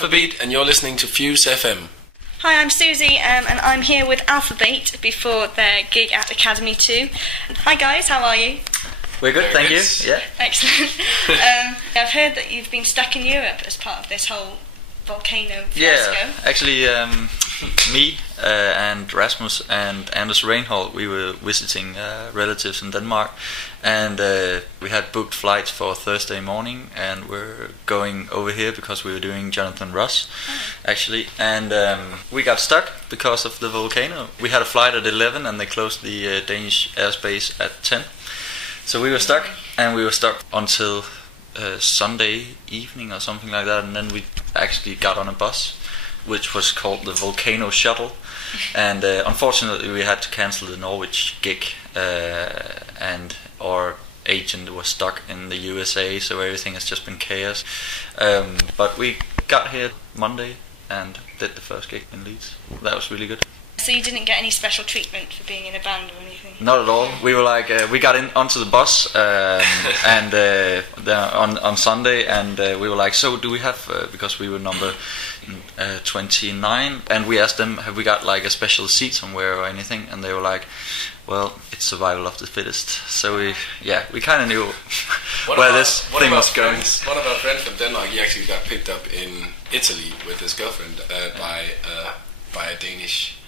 Alphabeat, and you're listening to Fuse FM. Hi, I'm Susie, and I'm here with Alphabeat before their gig at Academy 2. Hi guys, how are you? We're good, thank you. Yeah. Excellent. I've heard that you've been stuck in Europe as part of this whole volcano fiasco. Yeah, actually, me and Rasmus and Anders Reinhold, we were visiting relatives in Denmark, and we had booked flights for Thursday morning, and we're going over here because we were doing Jonathan Ross, actually, and we got stuck because of the volcano. We had a flight at 11, and they closed the Danish airspace at 10, so we were stuck, and we were stuck until Sunday evening or something like that, and then we actually got on a bus which was called the Volcano Shuttle, and unfortunately we had to cancel the Norwich gig, and our agent was stuck in the USA, so everything has just been chaos, but we got here Monday and did the first gig in Leeds. That was really good. So you didn't get any special treatment for being in a band or anything? Not at all. We were like, we got in onto the bus and on Sunday, and we were like, so do we have, because we were number 29, and we asked them, have we got like a special seat somewhere or anything, and they were like, well, it's survival of the fittest. So we kind of knew where this thing was going. One of our friends from Denmark, he actually got picked up in Italy with his girlfriend by a Danish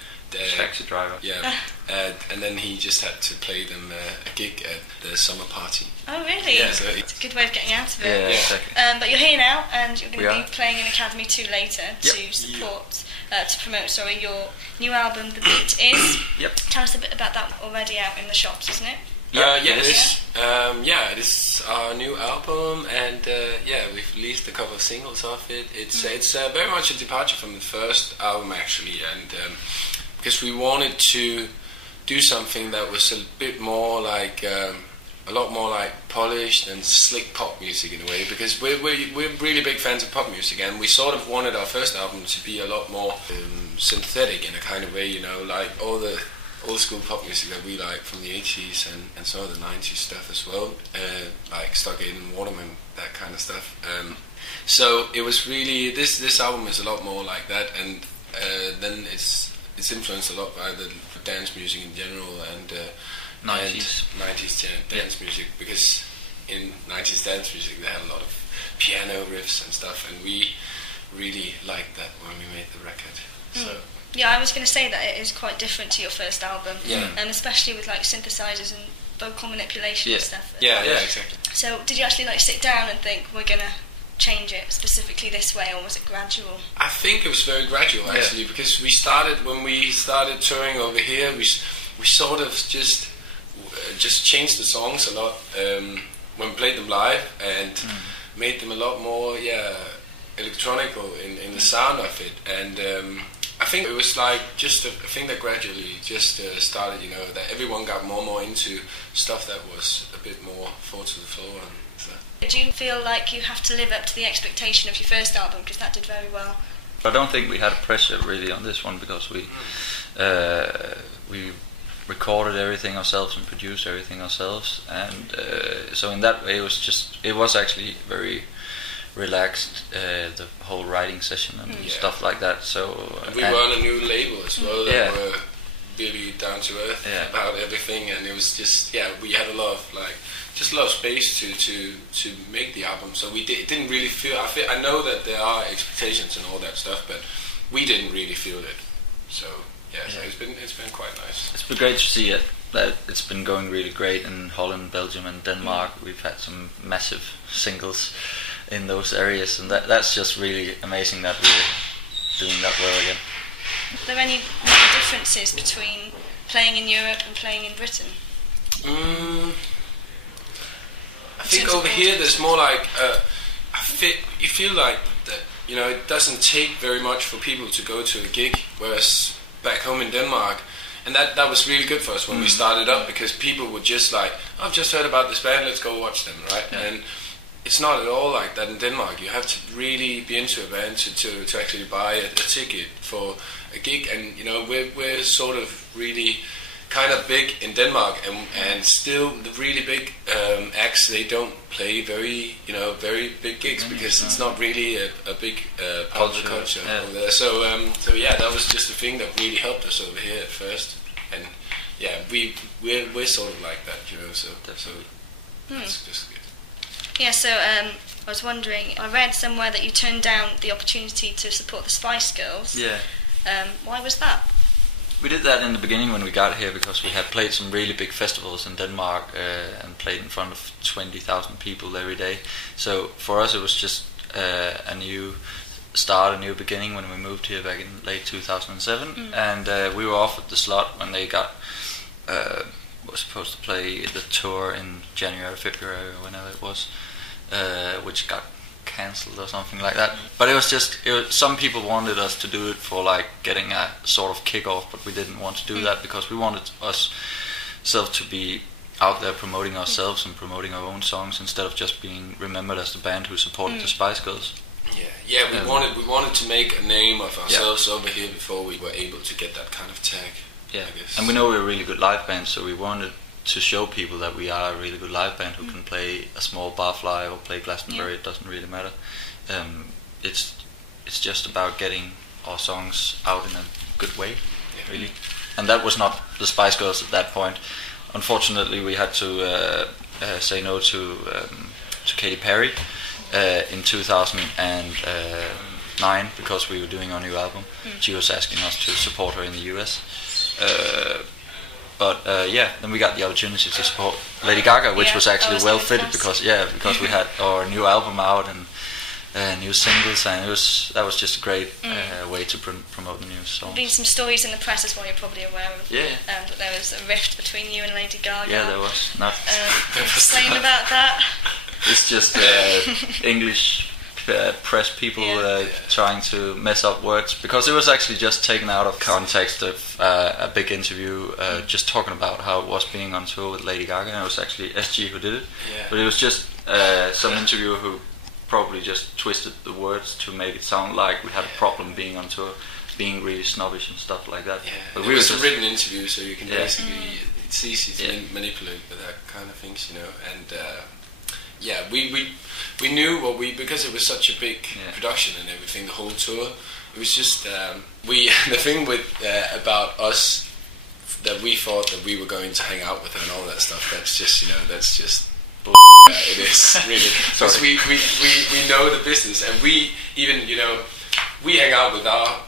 taxi driver. Yeah, and then he just had to play them a gig at the summer party. Oh really? Yeah, so it's a good way of getting out of it. Yeah, exactly. But you're here now, and you're going to be playing in Academy 2 later to support, to promote, your new album, The Beat Is. Yep. Tell us a bit about that. Already out in the shops, isn't it? It is. It is our new album, and we've released a couple of singles off it. It's very much a departure from the first album, actually, and because we wanted to do something that was a bit more like a lot more like polished and slick pop music in a way, because we're really big fans of pop music, and we sort of wanted our first album to be a lot more synthetic in a kind of way, like all the old school pop music that we like from the 80s and some of the 90s stuff as well, like Stockade and Waterman, that kind of stuff. So it was really, this album is a lot more like that, and then it's influenced a lot by the dance music in general, and 90s dance music, because in 90s dance music they had a lot of piano riffs and stuff, and we really liked that when we made the record. So I was going to say that it is quite different to your first album, Yeah. and especially with like synthesizers and vocal manipulation and stuff. Yeah, exactly. So did you actually like sit down and think, we're going to change it specifically this way, or was it gradual? I think it was very gradual, actually, because when we started touring over here, we sort of just changed the songs a lot when we played them live, and made them a lot more electronical in the sound of it, and I think it was like just a thing that gradually just started, that everyone got more and more into stuff that was a bit more fall to the floor. Did you feel like you have to live up to the expectation of your first album, because that did very well? I don't think we had pressure really on this one, because we recorded everything ourselves and produced everything ourselves, and so in that way it was actually very relaxed, the whole writing session and stuff like that. So and we were on a new label as well that were really down to earth about everything, and it was just we had a lot of space to make the album, so we didn't really feel. I know that there are expectations and all that stuff, but we didn't really feel it. So so it's been quite nice. It's been great to see it. That it's been going really great in Holland, Belgium, and Denmark. We've had some massive singles in those areas, and that's just really amazing that we're doing that well again. Are there any major differences between playing in Europe and playing in Britain? I think over here there's more like you feel like that, it doesn't take very much for people to go to a gig, whereas back home in Denmark, and that was really good for us when we started up, because people would just like, I've just heard about this band, let's go watch them, right? Yeah. And it's not at all like that in Denmark. You have to really be into a band to actually buy a ticket for a gig, and we're sort of really kind of big in Denmark, and still the really big acts, they don't play very big gigs because it's not really a big part of the culture over there. So yeah, that was just the thing that really helped us over here at first, and yeah, we're sort of like that, so that's just good. Yeah, so I was wondering, I read somewhere that you turned down the opportunity to support the Spice Girls. Yeah. Why was that? We did that in the beginning when we got here because we had played some really big festivals in Denmark and played in front of 20,000 people every day. So for us it was just a new start, a new beginning when we moved here back in late 2007. And we were offered the slot when they was supposed to play the tour in January, February, or whenever it was, which got cancelled or something like that. But it was some people wanted us to do it for like getting a sort of kick-off, but we didn't want to do that because we wanted ourselves to be out there promoting ourselves and promoting our own songs instead of just being remembered as the band who supported the Spice Girls. Yeah, we wanted to make a name of ourselves over here before we were able to get that kind of tag. Yeah, and we know we're a really good live band, so we wanted to show people that we are a really good live band who can play a small barfly or play Glastonbury. It doesn't really matter. It's just about getting our songs out in a good way, really. And that was not the Spice Girls at that point. Unfortunately, we had to say no to Katy Perry in 2009 because we were doing our new album. She was asking us to support her in the US. But then we got the opportunity to support Lady Gaga, which was actually well fitted because we had our new album out and new singles, and that was just a great way to promote the new songs. There's been some stories in the press as well, you're probably aware of. That there was a rift between you and Lady Gaga. Yeah, there was. Can you explain about that? It's just English press people trying to mess up words, because it was actually just taken out of context of a big interview just talking about how it was being on tour with Lady Gaga, and it was actually SG who did it. But it was just some interviewer who probably just twisted the words to make it sound like we had a problem being on tour, being really snobbish and stuff like that. But it was a written interview, so you can basically it's easy to manipulate with that kind of things, and we knew because it was such a big production and everything, the whole tour. It was just the thing with about us, that we thought that we were going to hang out with her and all that stuff. That's just bull. It is really, because we know the business, and we even we hang out with our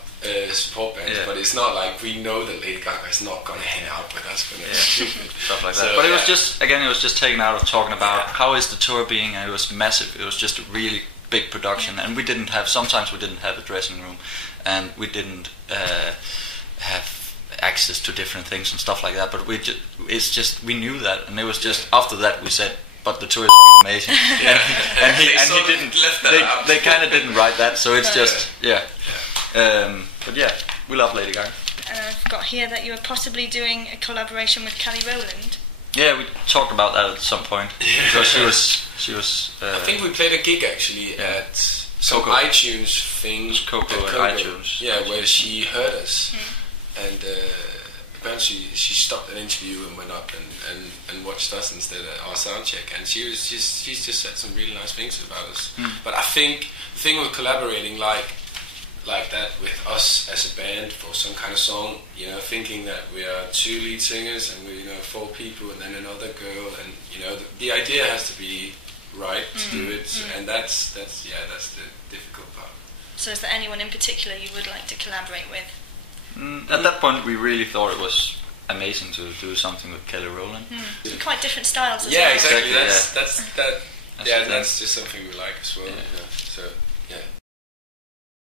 support bands, but it's not like we know that Lady Gaga is not going to hang out with us when it's stupid. Stuff like that. But it was just taken out of talking about how is the tour being, and it was massive. It was just a really big production, and sometimes we didn't have a dressing room, and we didn't have access to different things and stuff like that. But we knew that, and it was just after that we said, but the tour is amazing. and he didn't. They kind of didn't write that, so it's just but yeah, we love Lady Gaga. And I've got here that you were possibly doing a collaboration with Kelly Rowland. Yeah, we talked about that at some point. Because she was. I think we played a gig actually at some iTunes thing. Coco and iTunes. Yeah, where she heard us, and apparently she stopped an interview and went up and watched us instead of our sound check, and she's just said some really nice things about us. But I think the thing with collaborating like that with us as a band for some kind of song, thinking that we are 2 lead singers and we 4 people and then another girl, and the idea has to be right to do it, and that's the difficult part. So is there anyone in particular you would like to collaborate with? At that point we really thought it was amazing to do something with Kelly Rowland. Quite different styles as well. Yeah, exactly. That's just something we like as well. So